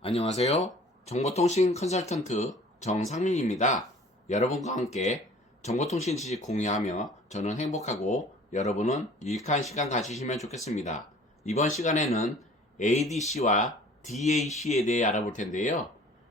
안녕하세요. 정보통신 컨설턴트 정상민입니다. 여러분과 함께 정보통신 지식 공유하며 저는 행복하고 여러분은 유익한 시간 가지시면 좋겠습니다. 이번 시간에는 ADC와 DAC에 대해 알아볼 텐데요.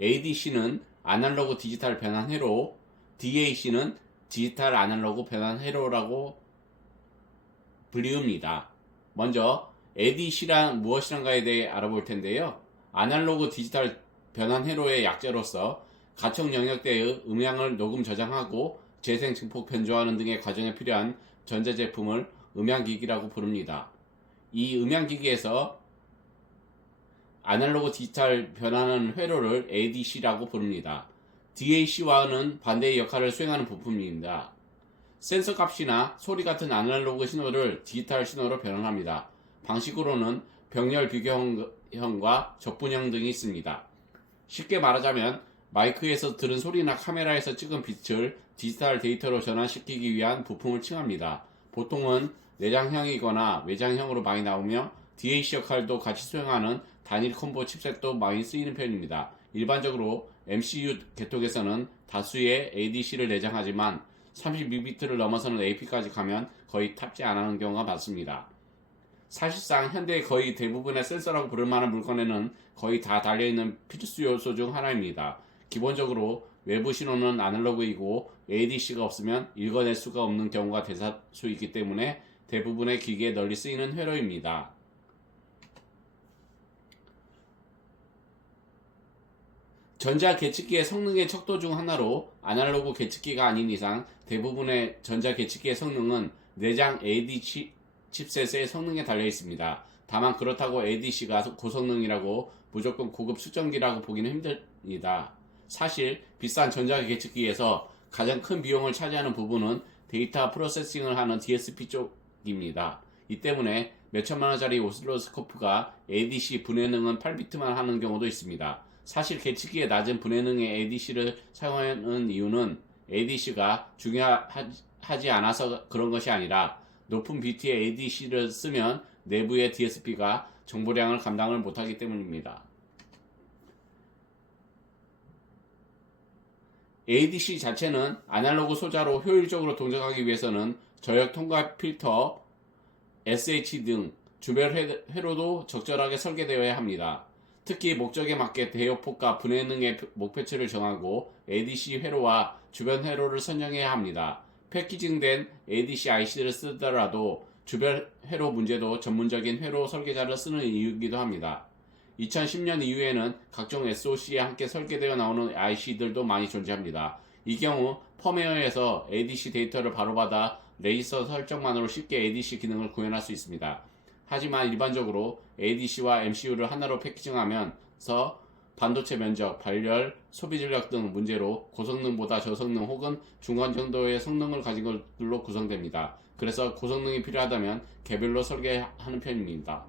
ADC는 아날로그 디지털 변환 회로, DAC는 디지털 아날로그 변환 회로라고 불리웁니다. 먼저 ADC란 무엇이란가에 대해 알아볼 텐데요. 아날로그 디지털 변환 회로의 약자로서 가청 영역대의 음향을 녹음 저장하고 재생 증폭 변조하는 등의 과정에 필요한 전자제품을 음향기기라고 부릅니다. 이 음향기기에서 아날로그 디지털 변환하는 회로를 ADC라고 부릅니다. DAC와는 반대의 역할을 수행하는 부품입니다. 센서 값이나 소리 같은 아날로그 신호를 디지털 신호로 변환합니다. 방식으로는 병렬 비교형과 적분형 등이 있습니다. 쉽게 말하자면 마이크에서 들은 소리나 카메라에서 찍은 빛을 디지털 데이터로 전환시키기 위한 부품을 칭합니다. 보통은 내장형이거나 외장형으로 많이 나오며 DAC 역할도 같이 수행하는 단일 콤보 칩셋도 많이 쓰이는 편입니다. 일반적으로 MCU 계통에서는 다수의 ADC를 내장하지만 32비트를 넘어서는 AP까지 가면 거의 탑재 안 하는 경우가 많습니다. 사실상 현대의 거의 대부분의 센서라고 부를 만한 물건에는 거의 다 달려있는 필수 요소 중 하나입니다. 기본적으로 외부 신호는 아날로그이고 ADC가 없으면 읽어낼 수가 없는 경우가 대다수이기 때문에 대부분의 기기에 널리 쓰이는 회로입니다. 전자 계측기의 성능의 척도 중 하나로 아날로그 계측기가 아닌 이상 대부분의 전자 계측기의 성능은 내장 AD 칩셋의 성능에 달려 있습니다. 다만 그렇다고 ADC가 고성능이라고 무조건 고급 수정기라고 보기는 힘듭니다. 사실 비싼 전자 계측기에서 가장 큰 비용을 차지하는 부분은 데이터 프로세싱을 하는 DSP 쪽입니다. 이 때문에 몇천만 원짜리 오실로스코프가 ADC 분해능은 8비트만 하는 경우도 있습니다. 사실 계측기의 낮은 분해능의 ADC를 사용하는 이유는 ADC가 중요하지 않아서 그런 것이 아니라 높은 비트의 ADC를 쓰면 내부의 DSP가 정보량을 감당을 못하기 때문입니다. ADC 자체는 아날로그 소자로 효율적으로 동작하기 위해서는 저역 통과 필터, SH 등 주별 회로도 적절하게 설계되어야 합니다. 특히 목적에 맞게 대역폭과 분해능의 목표치를 정하고 ADC 회로와 주변 회로를 선정해야 합니다. 패키징된 ADC IC를 쓰더라도 주변 회로 문제도 전문적인 회로 설계자를 쓰는 이유이기도 합니다. 2010년 이후에는 각종 SoC에 함께 설계되어 나오는 IC들도 많이 존재합니다. 이 경우 펌웨어에서 ADC 데이터를 바로 받아 레이서 설정만으로 쉽게 ADC 기능을 구현할 수 있습니다. 하지만 일반적으로 ADC와 MCU를 하나로 패키징하면서 반도체 면적, 발열, 소비 전력 등 문제로 고성능보다 저성능 혹은 중간 정도의 성능을 가진 것들로 구성됩니다. 그래서 고성능이 필요하다면 개별로 설계하는 편입니다.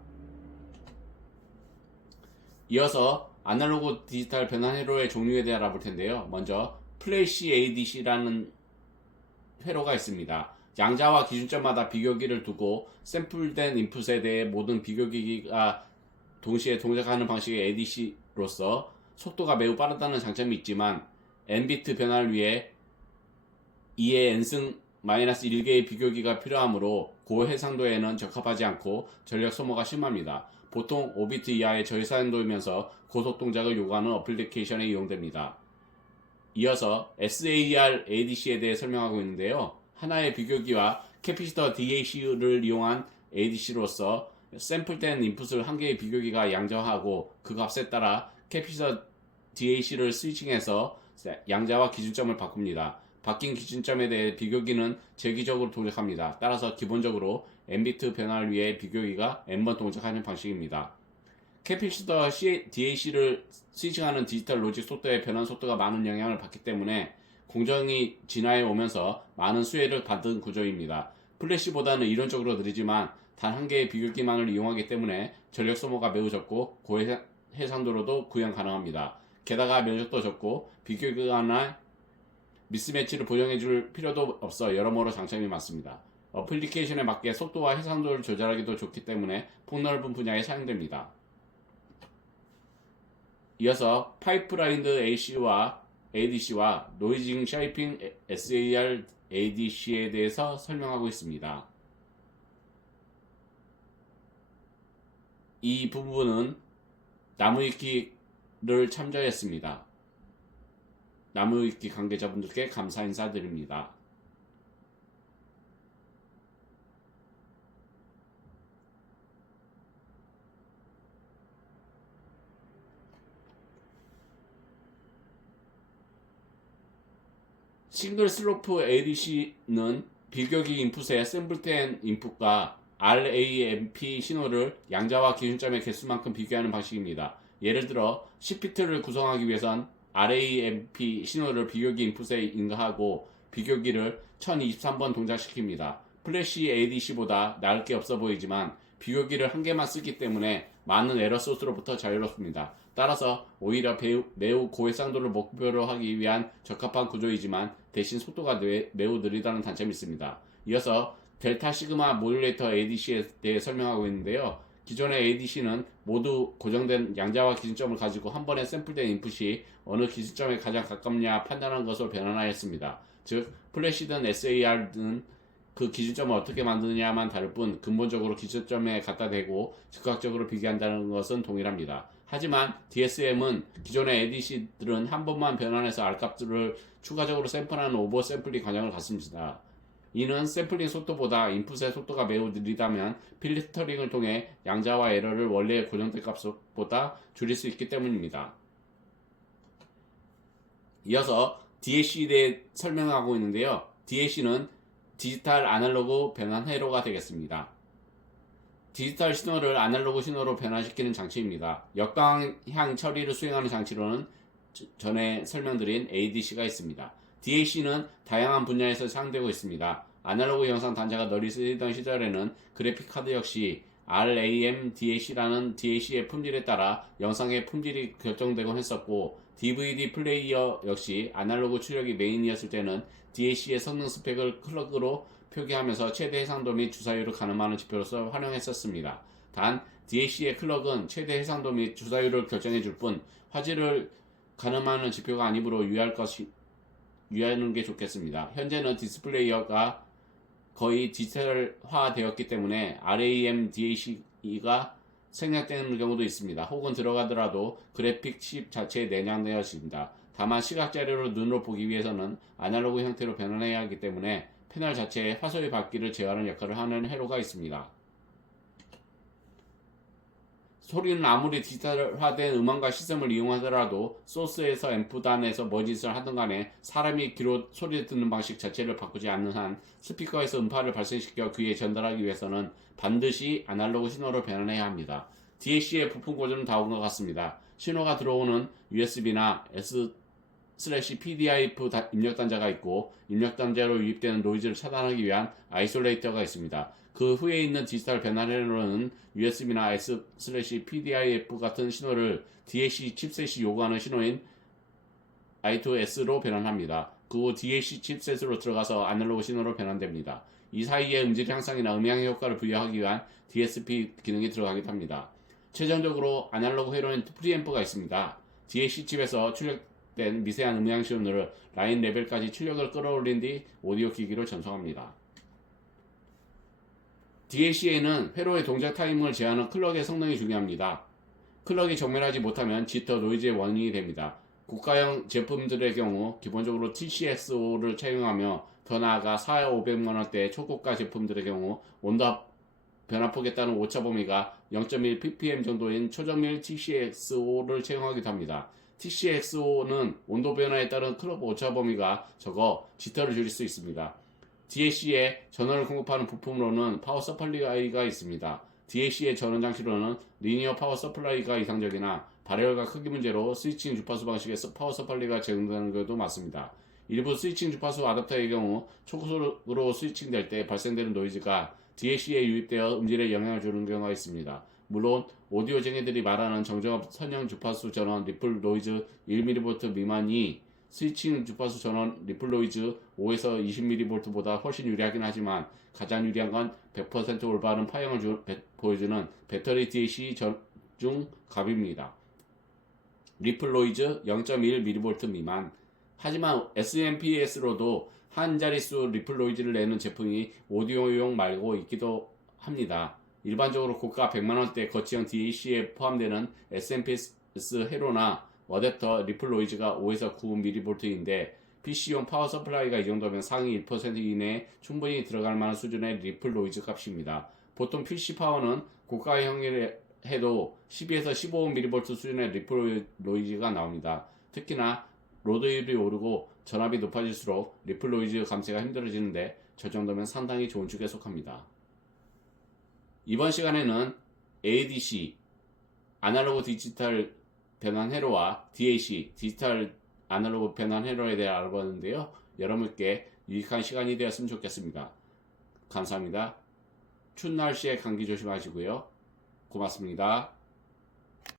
이어서 아날로그 디지털 변환 회로의 종류에 대해 알아볼 텐데요. 먼저 플래시 ADC라는 회로가 있습니다. 양자와 기준점마다 비교기를 두고 샘플된 인풋에 대해 모든 비교기가 동시에 동작하는 방식의 ADC로서 속도가 매우 빠르다는 장점이 있지만 n비트 변화를 위해 2의 n승 -1개의 비교기가 필요하므로 고해상도에는 적합하지 않고 전력 소모가 심합니다. 보통 5비트 이하의 저해상도이면서 고속 동작을 요구하는 어플리케이션에 이용됩니다. 이어서 SAR ADC에 대해 설명하고 있는데요. 하나의 비교기와 캐피시터 DAC를 이용한 ADC로서 샘플된 인풋을 한 개의 비교기가 양자하고 그 값에 따라 캐피시터 DAC를 스위칭해서 양자와 기준점을 바꿉니다. 바뀐 기준점에 대해 비교기는 재기적으로 동작합니다. 따라서 기본적으로 n비트 변화를 위해 비교기가 n번 동작하는 방식입니다. 캐피시터 DAC를 스위칭하는 디지털 로직 속도의 변환 속도가 많은 영향을 받기 때문에 공정이 진화해 오면서 많은 수혜를 받은 구조입니다. 플래시보다는 이론적으로 느리지만 단 한 개의 비교기만을 이용하기 때문에 전력 소모가 매우 적고 고해상도로도 구현 가능합니다. 게다가 면적도 적고 비교기간의 미스매치를 보정해줄 필요도 없어 여러모로 장점이 많습니다. 어플리케이션에 맞게 속도와 해상도를 조절하기도 좋기 때문에 폭넓은 분야에 사용됩니다. 이어서 파이프라인드 ADC와 노이징 쉐이핑 SAR ADC에 대해서 설명하고 있습니다. 이 부분은 나무위키를 참조했습니다. 나무위키 관계자분들께 감사 인사드립니다. 싱글 슬로프 ADC는 비교기 인풋의 샘플된 인풋과 RAMP 신호를 양자와 기준점의 개수만큼 비교하는 방식입니다. 예를 들어 10비트를 구성하기 위해선 RAMP 신호를 비교기 인풋에 인가하고 비교기를 1023번 동작시킵니다. 플래시 ADC보다 나을 게 없어 보이지만 비교기를 한 개만 쓰기 때문에 많은 에러 소스로부터 자유롭습니다. 따라서 오히려 매우 고해상도를 목표로 하기 위한 적합한 구조이지만 대신 속도가 매우 느리다는 단점이 있습니다. 이어서 델타 시그마 모듈레이터 ADC에 대해 설명하고 있는데요. 기존의 ADC는 모두 고정된 양자와 기준점을 가지고 한 번에 샘플된 인풋이 어느 기준점에 가장 가깝냐 판단하는 것으로 변환하였습니다. 즉 플래시든 SAR든 그 기준점을 어떻게 만드느냐만 다를 뿐 근본적으로 기준점에 갖다 대고 즉각적으로 비교한다는 것은 동일합니다. 하지만 DSM은 기존의 ADC들은 한 번만 변환해서 R값을 추가적으로 샘플하는 오버 샘플링 과정을 갖습니다. 이는 샘플링 속도보다 인풋의 속도가 매우 느리다면 필터링을 통해 양자와 에러를 원래의 고정된 값보다 줄일 수 있기 때문입니다. 이어서 DAC에 대해 설명하고 있는데요. DAC는 디지털 아날로그 변환 회로가 되겠습니다. 디지털 신호를 아날로그 신호로 변환시키는 장치입니다. 역방향 처리를 수행하는 장치로는 전에 설명드린 ADC가 있습니다. DAC는 다양한 분야에서 사용되고 있습니다. 아날로그 영상 단자가 널리 쓰이던 시절에는 그래픽 카드 역시 RAM DAC라는 DAC의 품질에 따라 영상의 품질이 결정되곤 했었고 DVD 플레이어 역시 아날로그 출력이 메인이었을 때는 DAC의 성능 스펙을 클럭으로 표기하면서 최대 해상도 및 주사율을 가늠하는 지표로서 활용했었습니다. 단 DAC의 클럭은 최대 해상도 및 주사율을 결정해 줄 뿐 화질을 가늠하는 지표가 아니므로 유의하는 게 좋겠습니다. 현재는 디스플레이어가 거의 디지털화 되었기 때문에 RAM DAC가 생략되는 경우도 있습니다. 혹은 들어가더라도 그래픽 칩 자체에 내장되었습니다. 다만 시각 자료를 눈으로 보기 위해서는 아날로그 형태로 변환해야 하기 때문에 패널 자체에 화소의 밝기를 제어하는 역할을 하는 회로가 있습니다. 소리는 아무리 디지털화된 음원과 시스템을 이용하더라도 소스에서 앰프단에서 뭐짓을 하든 간에 사람이 귀로 소리를 듣는 방식 자체를 바꾸지 않는 한 스피커에서 음파를 발생시켜 귀에 전달하기 위해서는 반드시 아날로그 신호로 변환해야 합니다. DAC의 부품 구조는 다음과 같습니다. 신호가 들어오는 USB나 S/PDIF 입력 단자가 있고 입력 단자로 유입되는 노이즈를 차단하기 위한 아이솔레이터가 있습니다. 그 후에 있는 디지털 변환 회로는 USB나 S/PDIF 같은 신호를 DAC 칩셋이 요구하는 신호인 I2S로 변환합니다. 그 후 DAC 칩셋으로 들어가서 아날로그 신호로 변환됩니다. 이 사이에 음질 향상이나 음향 효과를 부여하기 위한 DSP 기능이 들어가기도 합니다. 최종적으로 아날로그 회로는 프리앰프가 있습니다. DAC 칩에서 출력된 미세한 음향 신호를 라인 레벨까지 출력을 끌어올린 뒤 오디오 기기로 전송합니다. DAC에는 회로의 동작 타임을 제한하는 클럭의 성능이 중요합니다. 클럭이 정면하지 못하면 지터 노이즈의 원인이 됩니다. 고가형 제품들의 경우 기본적으로 TCXO를 채용하며 더 나아가 4,500만원대 초고가 제품들의 경우 온도 변화폭에 따른 오차 범위가 0.1 ppm 정도인 초정밀 TCXO를 채용하기도 합니다. TCXO는 온도 변화에 따른 클럭 오차 범위가 적어 지터를 줄일 수 있습니다. DAC에 전원을 공급하는 부품으로는 파워 서플라이가 있습니다. DAC의 전원 장치로는 리니어 파워 서플라이가 이상적이나 발열과 크기 문제로 스위칭 주파수 방식의 파워 서플라이가 제공되는 것도 많습니다. 일부 스위칭 주파수 아답터의 경우 초고속으로 스위칭될 때 발생되는 노이즈가 DAC에 유입되어 음질에 영향을 주는 경우가 있습니다. 물론 오디오 쟁이들이 말하는 정정합 선형 주파수 전원 리플 노이즈 1mV 미만이 스위칭 주파수 전원 리플 노이즈 5에서 20mV보다 훨씬 유리하긴 하지만 가장 유리한 건 100% 올바른 파형을 보여주는 배터리 DAC 중 값입니다. 리플 노이즈 0.1mV 미만. 하지만 SMPS로도 한 자릿수 리플 노이즈를 내는 제품이 오디오용 말고 있기도 합니다. 일반적으로 고가 100만원대 거치형 DAC에 포함되는 SMPS 회로나 어댑터 리플 노이즈가 5에서 9mV인데 PC용 파워 서플라이가 이 정도면 상위 1% 이내에 충분히 들어갈 만한 수준의 리플 노이즈 값입니다. 보통 PC 파워는 고가형이 해도 12에서 15mV 수준의 리플 노이즈가 나옵니다. 특히나 로드율이 오르고 전압이 높아질수록 리플 노이즈 감지가 힘들어지는데 저 정도면 상당히 좋은 축에 속합니다. 이번 시간에는 ADC, 아날로그 디지털 변환 회로와 DAC, 디지털 아날로그 변환 회로에 대해 알아봤는데요. 여러분께 유익한 시간이 되었으면 좋겠습니다. 감사합니다. 추운 날씨에 감기 조심하시고요. 고맙습니다.